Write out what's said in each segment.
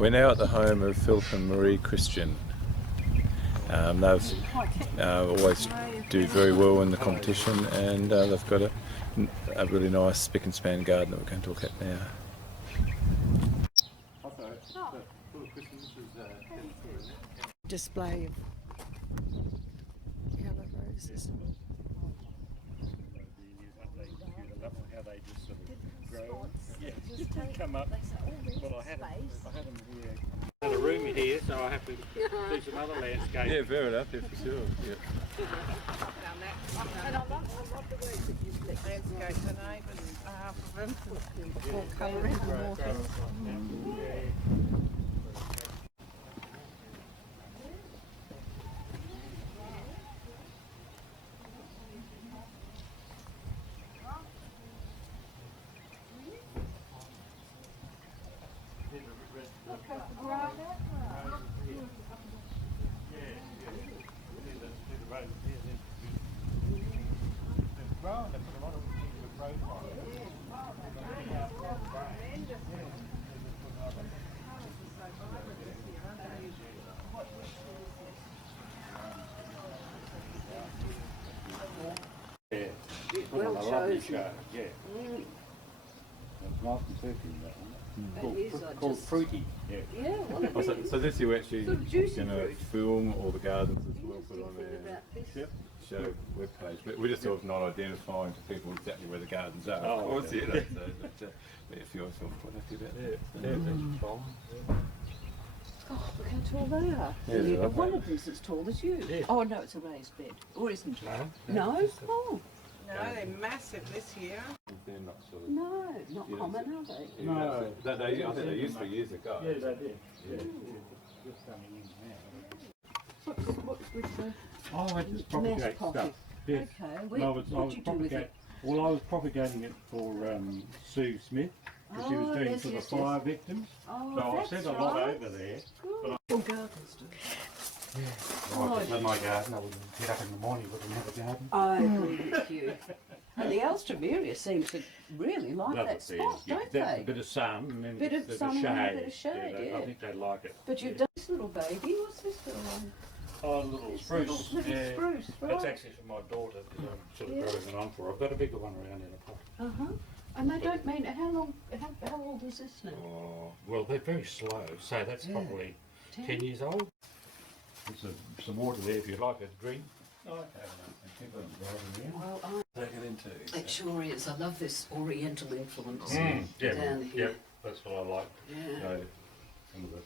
We're now at the home of Philip and Marie Christian. They've always do very well in the competition, and they've got a really nice spick and span garden that we're going to look at now. Display of yellow roses. How they just sort of grow. Yeah, just come up. Well, I had them here. I had a room here, so I have to do some other landscaping. Yeah, fair enough, yeah, for sure. Yeah. And I love the way that you landscape the neighbours, half of them, more colouring and more things. Well chosen. Yeah. It's nice and surfy, that one. Called Fruity. Yeah. Yeah, well, So this you actually Sort of juicy going to fruit. film all the gardens as well, put on Interesting there, about this. yep, show webpage. But we're just sort of not identifying to people exactly where the gardens are. Oh, of course, okay. you know. But if you're sort of quite happy about that. That's fine. Oh, look how tall they are. Yeah, And they're one lovely. of them's as tall as you. Yeah. Oh no, it's a raised bed. Or isn't it? No. No? Oh, No, they're massive this year. They're not sort of. no, not Yeah, common, are they? No. I think they used to years ago. Yeah, they did. Yeah. Just coming in now. What's with the Oh, I just mesh propagate pocket? stuff. Yes. Okay, And I was what'd you do with it? Well, I was propagating it for Sue Smith, because she Oh, was doing yes, for the yes, fire yes. victims. Oh, So I that's sent a lot right. over there. Good. All gardens do. I just love my garden. I would get up in the morning, wouldn't have a garden. I agree with you. And the Alstroemeria seem to really like Love that it there. spot, Yeah, don't that's they? a bit of sun and then Bit of bit sun of and then a shade. bit of shade, I yeah. think they like it. But you've done this little baby. What's this little one? Oh, a little spruce. Little Yeah. spruce, right? That's actually for my daughter, because I'm sort of Yeah. growing it on for her. I've got a bigger one around in a pot. Uh-huh. And they don't mean, how old is this now? Oh, well, they're very slow, so that's Yeah. probably 10 years old. There's some water there if you'd like a drink. Oh, okay. Well, Take it into. it sure is. I love this Oriental influence Yeah, down here. yeah, that's what I like. You Yeah. know, some of the,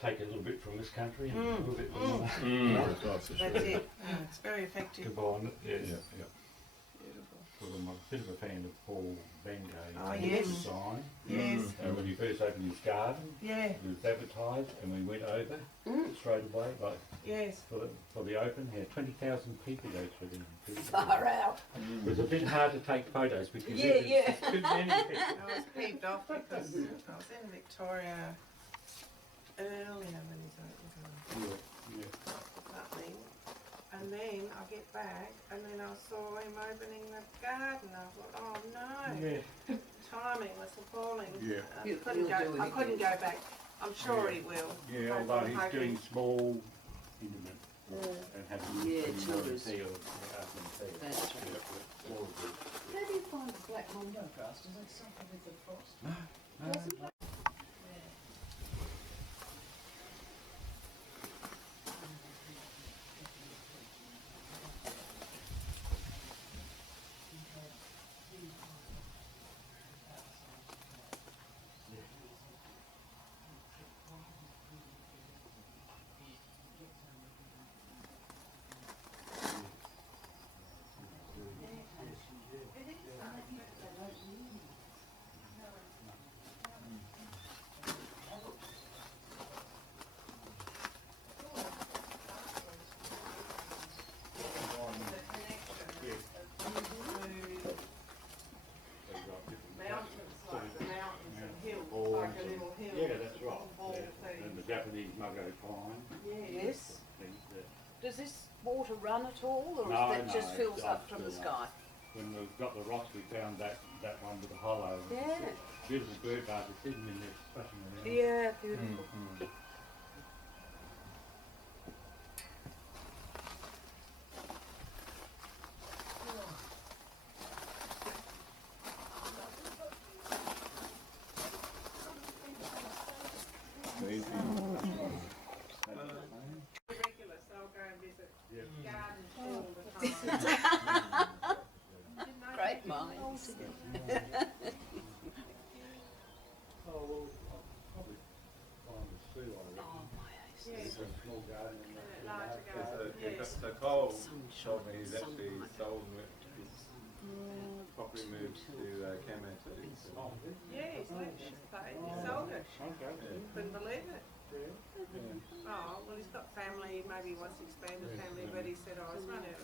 take a little bit from this country and a little bit from another. That's nice, for sure. That's it. Yeah, it's very effective. Combine it, yes. Yeah. Beautiful. Well, I'm a bit of a fan of Paul Van Gogh. Oh, His yes. design. Yes. And when he first opened his garden, Yeah. it was advertised, and we went over straight away, like Yes. for the open. He had 20,000 people go through there. Far out. It was a bit hard to take photos because Yeah, yeah. there's too many people. I was peeved off because I was in Victoria earlier when he's opened nothing. And then I get back and then I saw him opening the garden. I thought, oh no. Yeah. Timing was appalling. Yeah. I He'll couldn't do it I couldn't again. go back. I'm sure he will. Yeah, I'm although he's hoping. doing small, intimate, and having Yeah, putting more tours. tea or after the tea. That's right. Yeah, all of it. How do you find the black mondo grass? Does it suffer with the frost? Doesn't it? Japanese muggo pine. Yes. Does this water run at all, or No, is it just no, fills it up does from the fill sky? up. When we've got the rocks, we found that one with the hollow. Yeah. Beautiful bird bath is sitting in there splashing Yeah, beautiful. Regular, so I'll go and visit gardens all the time. Great minds. Oh, well, I'll probably find a sea lion. Yes. A small garden in the Larger yard. garden, yes. So Cole told me he's actually sold his property moves to Kalamazoo. Oh, Yeah, he's left his place. He sold it. okay. Couldn't believe it. Yeah. Oh, well, he's got family. Maybe he wants to expand the family, but he said, oh, it's run out.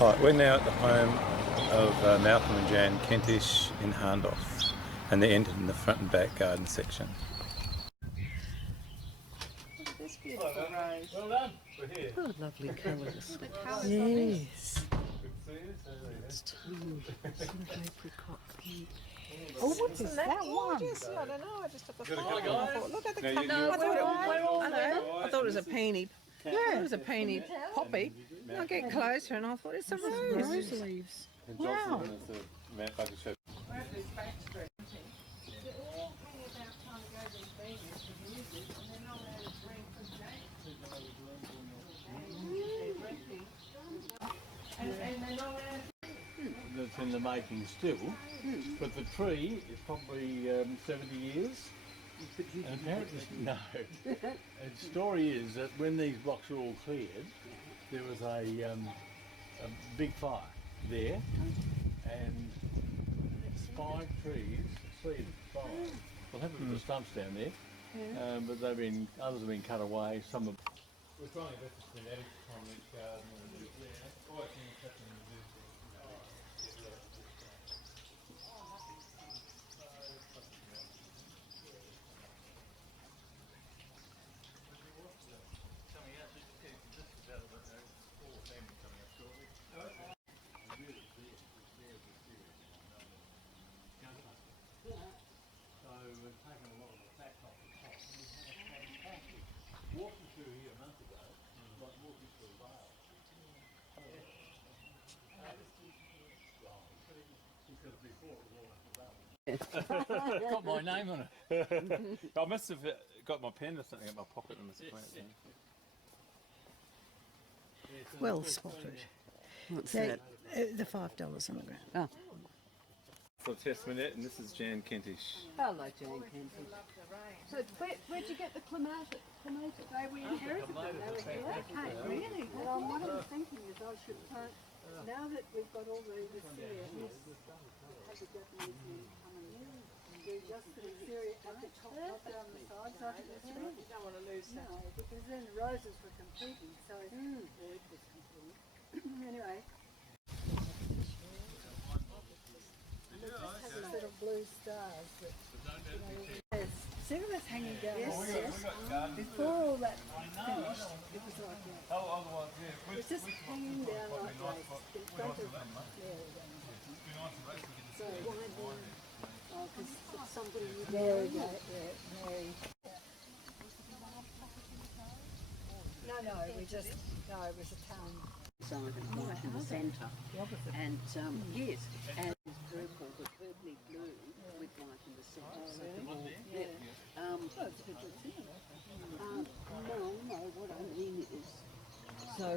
Right, we're now at the home of Malcolm and Jan Kentish in Hahndorf, and they're entered in the front and back garden section. This beautiful rose. Well done. We're here. Oh, lovely colours. The colours on Yes. Oh, what is that one? Gorgeous. I don't know. I just took a photo. go, I thought, look at the No, colour. you- I thought it all was- there. I thought it was a peony. Yeah, it was a peony poppy. I get closer and I thought it's a rose. Rose leaves. And Wow. Jocelyn is the Mount Bucket Show. Where is back street? They're all hanging about trying to go to these venues for music, and they're not allowed to drink from James. They're drinking. And they're not allowed That's in the making still, but the tree is probably 70 years. And apparently, no. And the story is that when these blocks were all cleared, there was a big fire there, and 5 trees, 3 5. We'll have the stumps down there, but others have been cut away. Some have. We're trying to get the genetics from each garden and always things happen in the So we've taken a lot of the fat off the top. And we had a fantastic walking through here a month ago, like walking through a vale. Because before it was all like a vale. Got my name on it. I must have got my pen or something in my pocket and must have put it. Well spotted. What's The $5 on the ground. So Testament, and this is Jan Kentish. Hello, Jane Kenton. So where'd you get the clematis? They were inherited. They were here. Okay, really? Well, what I'm thinking is I should plant, now that we've got all the wisteria, have the Japanese men come and do just the wisteria at the top, not down the sides. I think that's right. You don't want to lose that. No, because then the roses were competing, so it was competing. Anyway. And it just has these little blue stars that, yes. See what's hanging down? Yes. Before all that finished, it was like that. Oh, otherwise, yeah. It's just hanging down like that. In front of so why then? Oh, because somebody there we go. Yeah, Mary. No, it was a town. Side and right in the centre. And yes, and it's purple, but purpley blue with white in the centre. No, what I mean is, so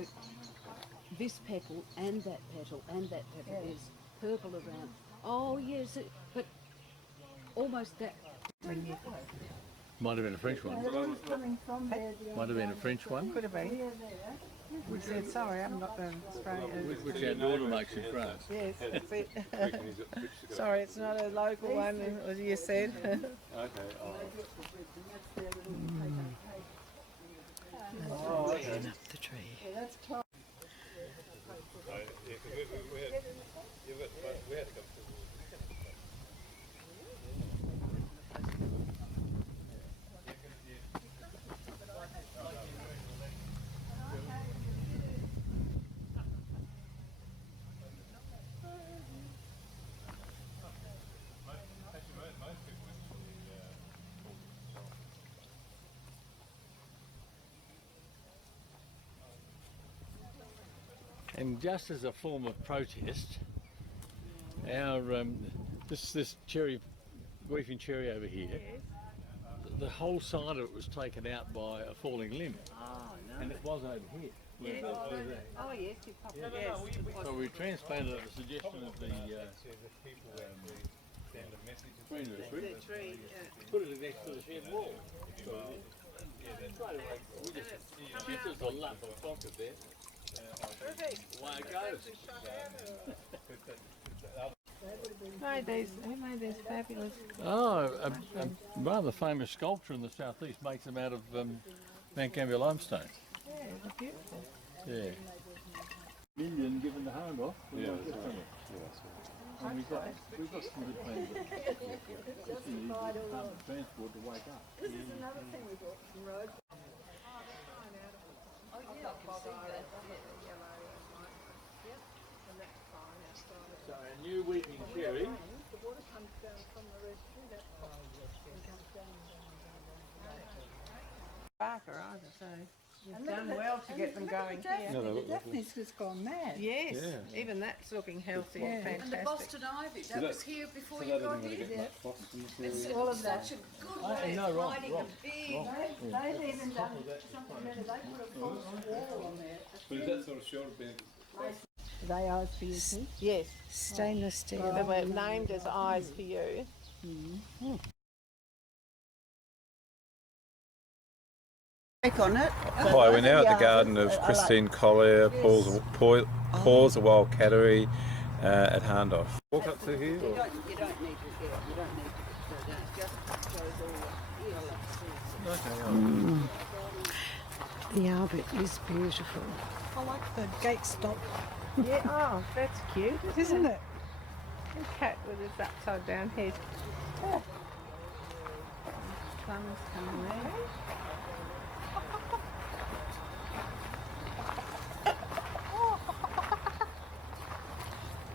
this petal and that petal and that petal is purple around. Oh yes, but almost that. Might have been a French one. Coming from there, Might have been a French one. Could have been. We said, sorry, I'm not the Australian. Which our daughter makes in France. Yes, that's it. Sorry, it's not a local one, as you said. Okay. Picking up the tree. That's close. We had to go. And just as a form of protest, our this cherry, weeping cherry over here, the whole side of it was taken out by a falling limb, and it was over here. Yes. Oh yes, you probably yes. So we transplanted at the suggestion of the tree nursery, Tree, put it next to the shed wall. So we just a lump of concrete there. Away it goes. Who made these fabulous? Oh, a rather famous sculptor in the southeast makes them out of Mount Gambier limestone. Yeah, they're beautiful. Yeah. Million given the hand off. Yeah, And we've got some good plans. Just need public transport to wake up. This is another thing we bought from Road. So a new weeping cherry. The water comes down from the rest through that pot and comes down. Barker either, so you've done well to get them going here. No, they The look lovely. Daphne's just gone mad. Yes, Yeah. even that's looking healthy and Yeah. And the fantastic. Boston Ivy, that was here before So you that got isn't going to here. get much frost in this It's area. All of that. such a good Oh, way no, of wrong, hiding wrong. a big... They've even done something better. They put a false wall on there. But is that sort of short of being? Are they eyes for you too? Yes, Stainless steel. they were named as eyes for you. On it. Hi, we're now at the garden of Christine Collier, Paws a Wild Cattery at Harndorf. Walk up to here? Or? You don't need to, yeah, you don't need to go down. It just shows all the The arbor is beautiful. I like the gate stop, Yeah, oh, that's cute, isn't it? The cat with his upside down head. Plums coming there.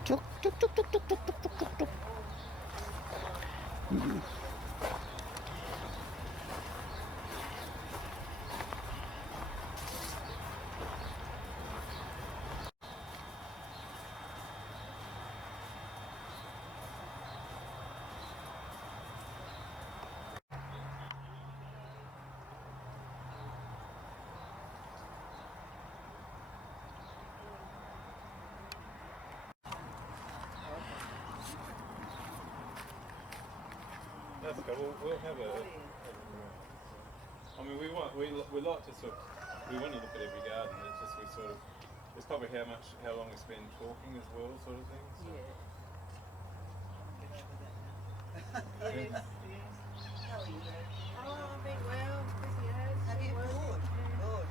Tuk, tuk, tuk, tuk, tuk, tuk, tuk, tuk, tuk. That's good. We'll have a. I mean, we like to sort of, we want to look at every garden. It's just we sort of, it's probably how long we spend talking as well, sort of thing. So. Yes, yes. Oh, I've been well, busy as. Have you? working, yeah. Good.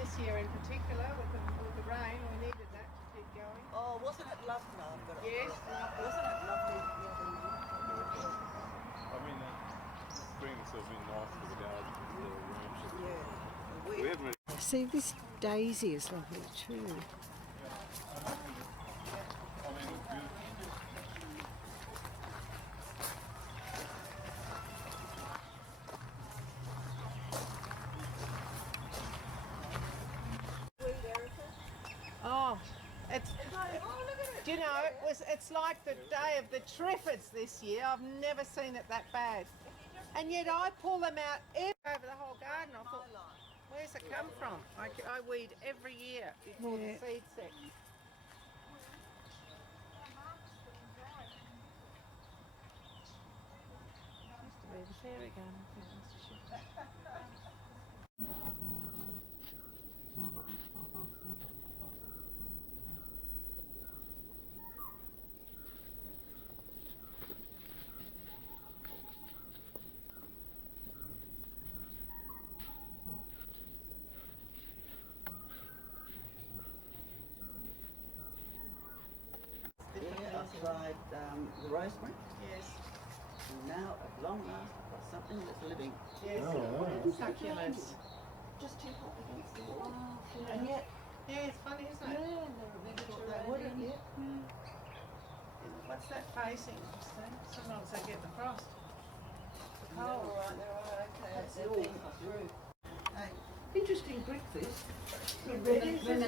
This year in particular, with the rain, we needed that to keep going. Oh, wasn't it lovely? No, I've got it. Yes. Wasn't it lovely the other night? I mean, spring has sort of been nice for the garden. Yeah. We haven't really. See, this daisy is lovely too. Oh, it's. Do you know, it's like the day of the Triffids this year. I've never seen it that bad. And yet I pull them out over the whole garden. I thought, where's it come from? I weed every year before the seed set. Used to be the fairy garden. I think that's a shit. Yeah, I tried the rosemary, Yes. and now at long last I've got something that's living. Yes. Succulents. Just too hot against the wall. And yet, Yeah, it's funny, isn't it? they wouldn't yet. What's that facing? Sometimes they get the frost. They're all right, okay. That's They're yours. being through. Hey, Interesting breakfast. Reminiscent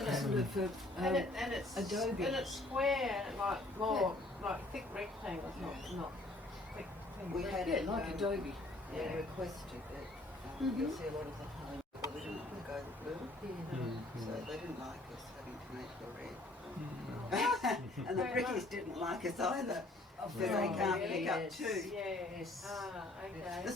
of and it's adobe. and it's square, like more like thick rectangles, not thick. Thin We had rectangles. like adobe. Yeah. They requested it. You'll see a lot of the home, but we didn't want to go the blue. So they didn't like us having to make the red. And the British didn't like us either. Because they can't pick up two. Yes. Ah, okay.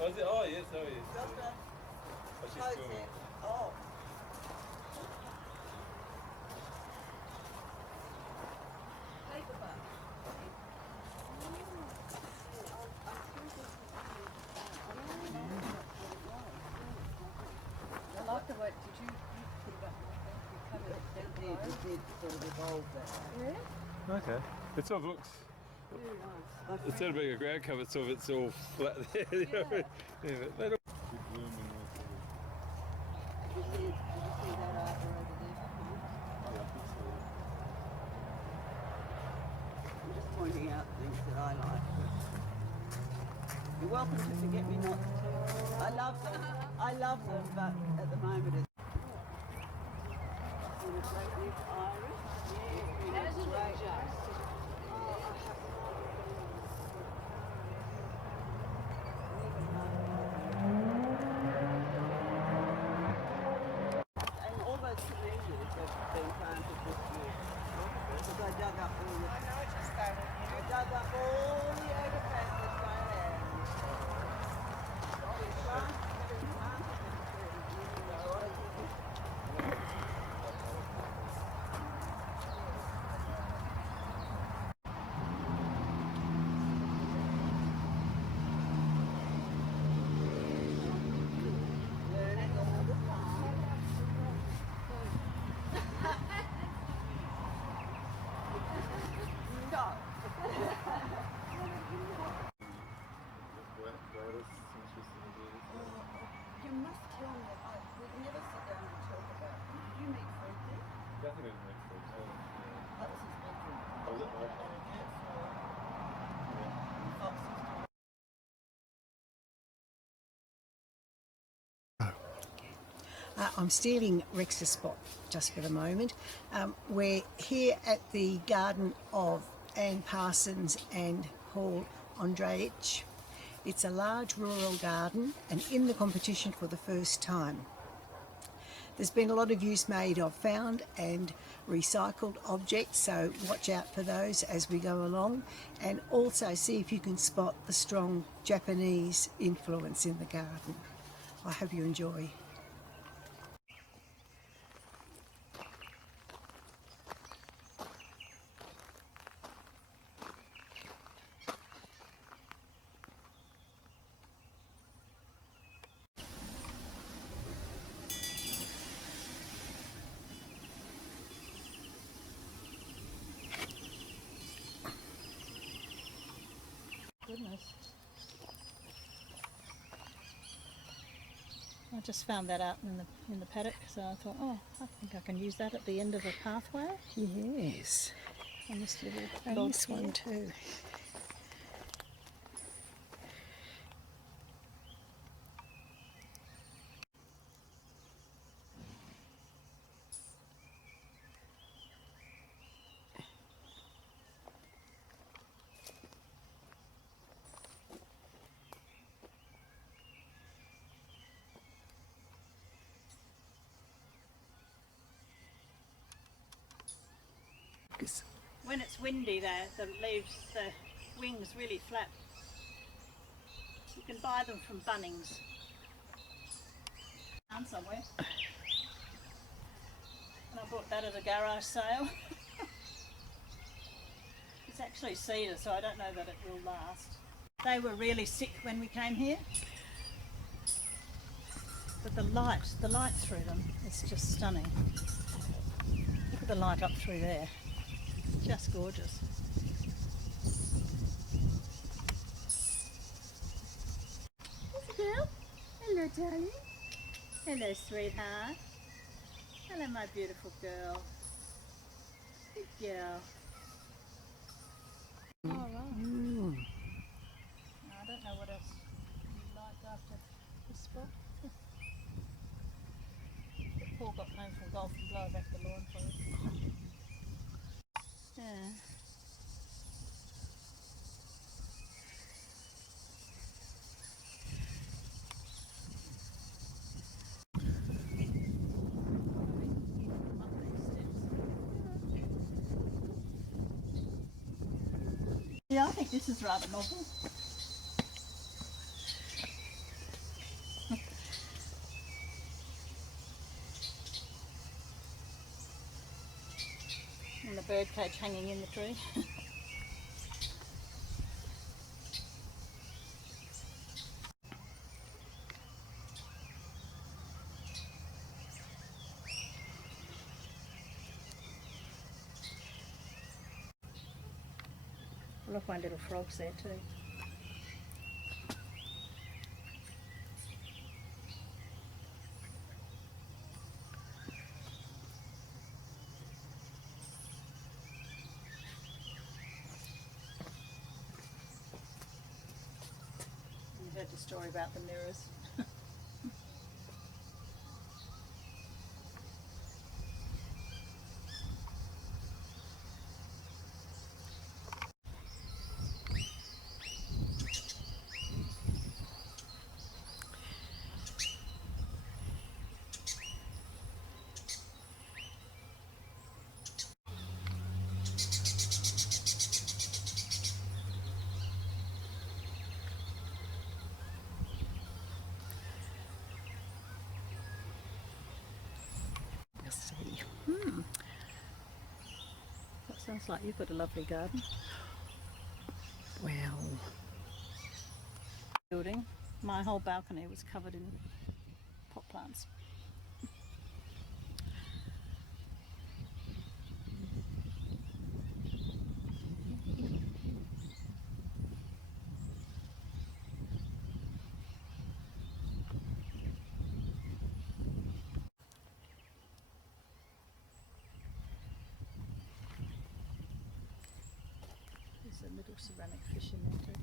Oh, is it? Oh, yes, oh, yes. Oh, she's filming. Oh. I like the way, did you put it up like that? You covered it down It did sort of evolve that way. Yeah, Okay. It sort of looks, very nice. instead of being a ground cover, it's all flat there. You know? Yeah, but they look good blooming. Did you see that arbor over there? Yeah, I think so. I'm just pointing out things that I like. You're welcome to forget me not to. I love them. I love them, but at the moment it's. And a great big iris. Yeah, Hasn't it just? And all those camellias have been planted this year. Because I dug up all the. I dug up all the agapanthus by hand. We planted learning all the time. No. You must tell me. We'd never sit down and talk about them. Did you meet Fred there? That was his bedroom. Foxes. I'm stealing Rex's spot just for the moment. We're here at the garden of Anne Parsons and Paul Andreich. It's a large rural garden and in the competition for the first time. There's been a lot of use made of found and recycled objects, so watch out for those as we go along, and also see if you can spot the strong Japanese influence in the garden. I hope you enjoy. Goodness. I just found that out in the paddock, so I thought, oh, I think I can use that at the end of a pathway. Yes, And this little and log this here. one too. When it's windy there, the leaves, the wings really flap. You can buy them from Bunnings. Found somewhere. And I bought that at a garage sale. It's actually cedar, so I don't know that it will last. They were really sick when we came here. But the light through them is just stunning. Look at the light up through there. It's just gorgeous. Hello, darling. Hello, sweetheart. Hello, my beautiful girl. Good girl. Oh, right. Mm. I don't know what else you liked after this spot. Paul got home from golf and blow back the lawn for us. Yeah. Yeah, I think this is rather novel. And the bird cage hanging in the tree. I love my little frogs there too. You heard the story about the mirrors. We'll see. That sounds like you've got a lovely garden. Well, Building. My whole balcony was covered in pot plants. There's a little ceramic fish in there too.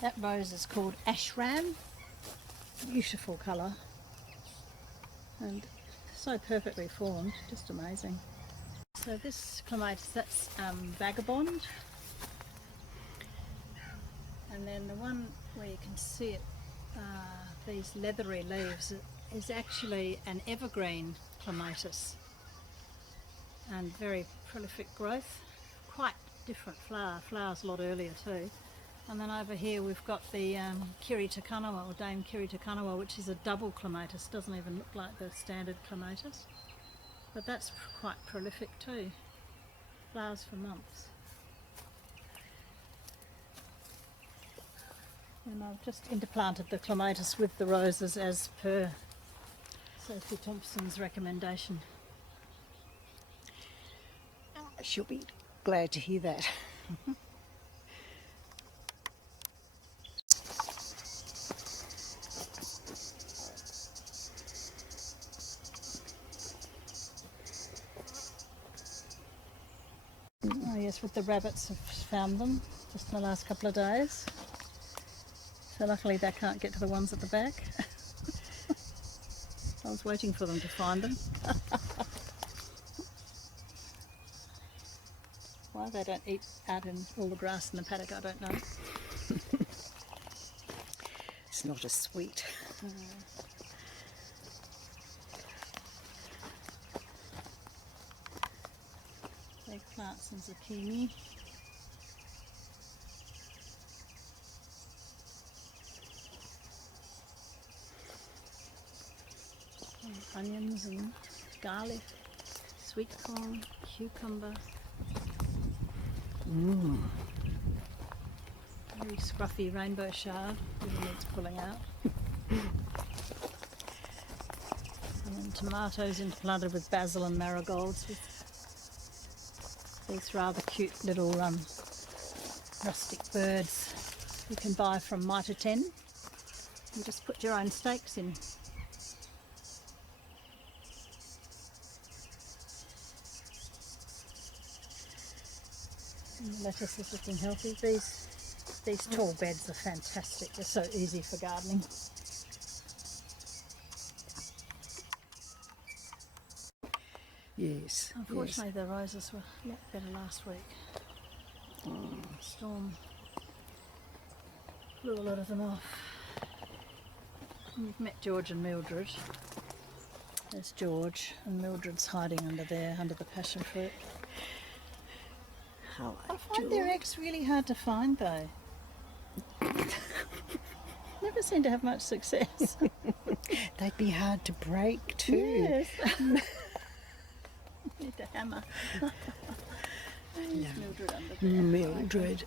That rose is called ashram. Beautiful colour and so perfectly formed, just amazing. So this clematis, that's vagabond, and then the one where you can see it, these leathery leaves, is actually an evergreen clematis and very prolific growth, quite different flowers a lot earlier too. And then over here we've got the Kiri te Kanawa, or Dame Kiri te Kanawa, which is a double clematis. Doesn't even look like the standard clematis, but that's quite prolific too. Flowers for months. And I've just interplanted the clematis with the roses as per Sophie Thompson's recommendation. she'll be glad to hear that. Oh yes, with the rabbits have found them just in the last couple of days. So luckily they can't get to the ones at the back. I was waiting for them to find them. Why they don't eat out in all the grass in the paddock, I don't know. It's not as sweet. eggplants and zucchini. And onions and garlic, sweet corn, cucumber. Very scruffy rainbow chard, really needs pulling out. And then tomatoes interplanted with basil and marigolds with these rather cute little rustic birds you can buy from Mitre 10 and just put your own stakes in. And the lettuce is looking healthy. These tall beds are fantastic. They're so easy for gardening. Yes. Unfortunately, the roses were a lot better last week. Storm blew a lot of them off. We've met George and Mildred. There's George, and Mildred's hiding under there, under the passion fruit. Hello, I find their eggs really hard to find, though. Never seem to have much success. They'd be hard to break too. Yes. Need a hammer. There's Mildred under there. Mildred.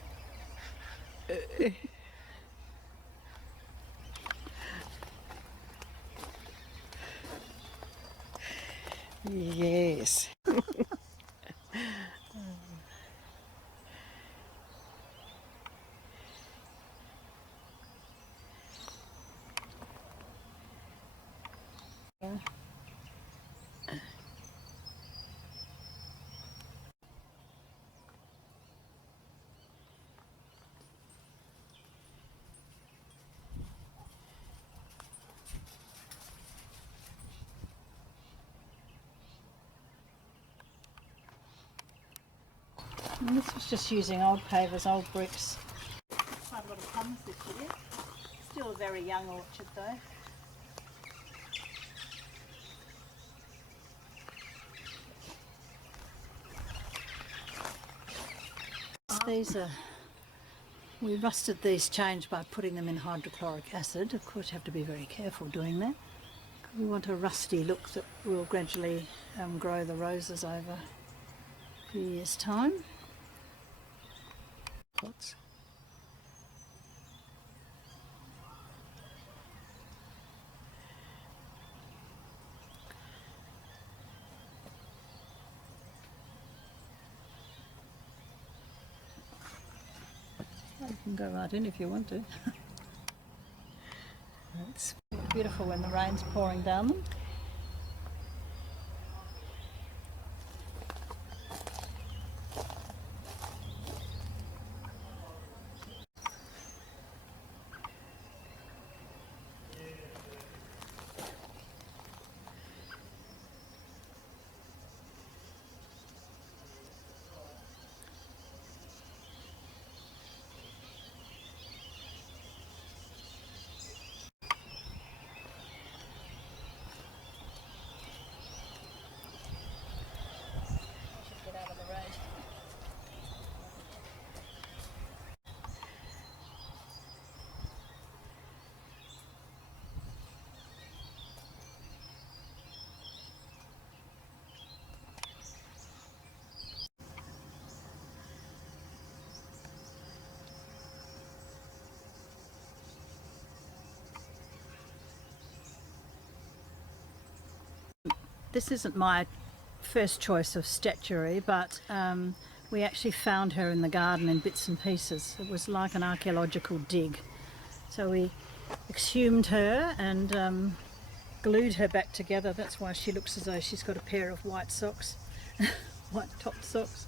Yes. And this was just using old pavers, old bricks. Quite a lot of plums this year. Still a very young orchard though. We rusted these change by putting them in hydrochloric acid. Of course you have to be very careful doing that. We want a rusty look that will gradually grow the roses over a few years' time. Pots. You can go right in if you want to. It's beautiful when the rain's pouring down them. This isn't my first choice of statuary, but we actually found her in the garden in bits and pieces. It was like an archaeological dig. So we exhumed her and glued her back together. That's why she looks as though she's got a pair of white socks, white topped socks.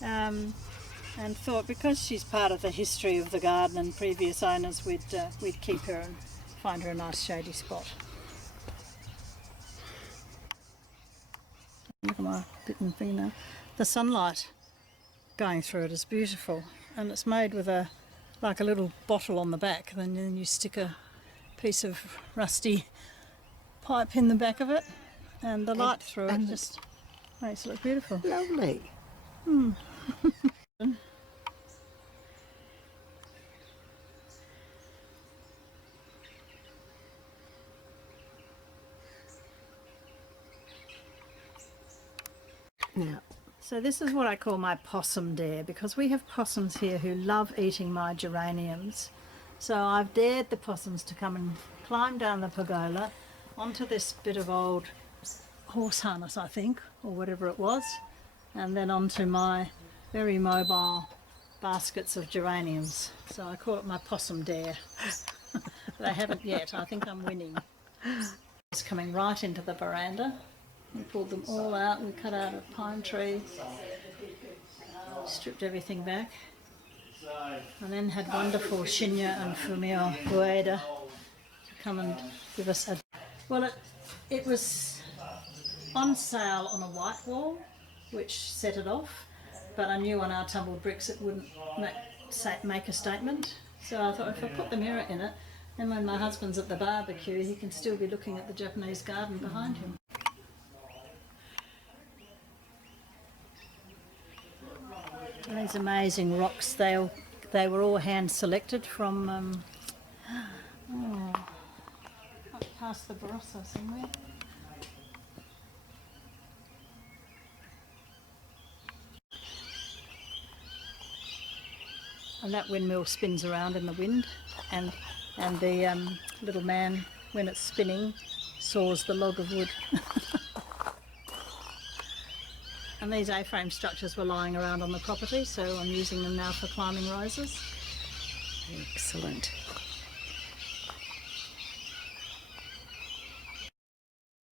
And thought because she's part of the history of the garden and previous owners, we'd keep her and find her a nice shady spot. Look at my bitten finger. The sunlight going through it is beautiful, and it's made with like a little bottle on the back, and then you stick a piece of rusty pipe in the back of it, and the light through it just makes it look beautiful. Lovely. Now, So this is what I call my possum dare, because we have possums here who love eating my geraniums. So I've dared the possums to come and climb down the pergola onto this bit of old horse harness, I think, or whatever it was, and then onto my very mobile baskets of geraniums. So I call it my possum dare. They haven't yet. I think I'm winning. It's coming right into the veranda. We pulled them all out. We cut out a pine tree, stripped everything back, and then had wonderful Shinya and Fumio Ueda come and give us a... Well, it was on sale on a white wall, which set it off, but I knew on our tumbled bricks it wouldn't make a statement. So I thought if I put the mirror in it, then when my husband's at the barbecue, he can still be looking at the Japanese garden behind him. These amazing rocks, they were all hand selected from up past the Barossa somewhere. And that windmill spins around in the wind, and the little man, when it's spinning, saws the log of wood. And these A-frame structures were lying around on the property, so I'm using them now for climbing rises. excellent.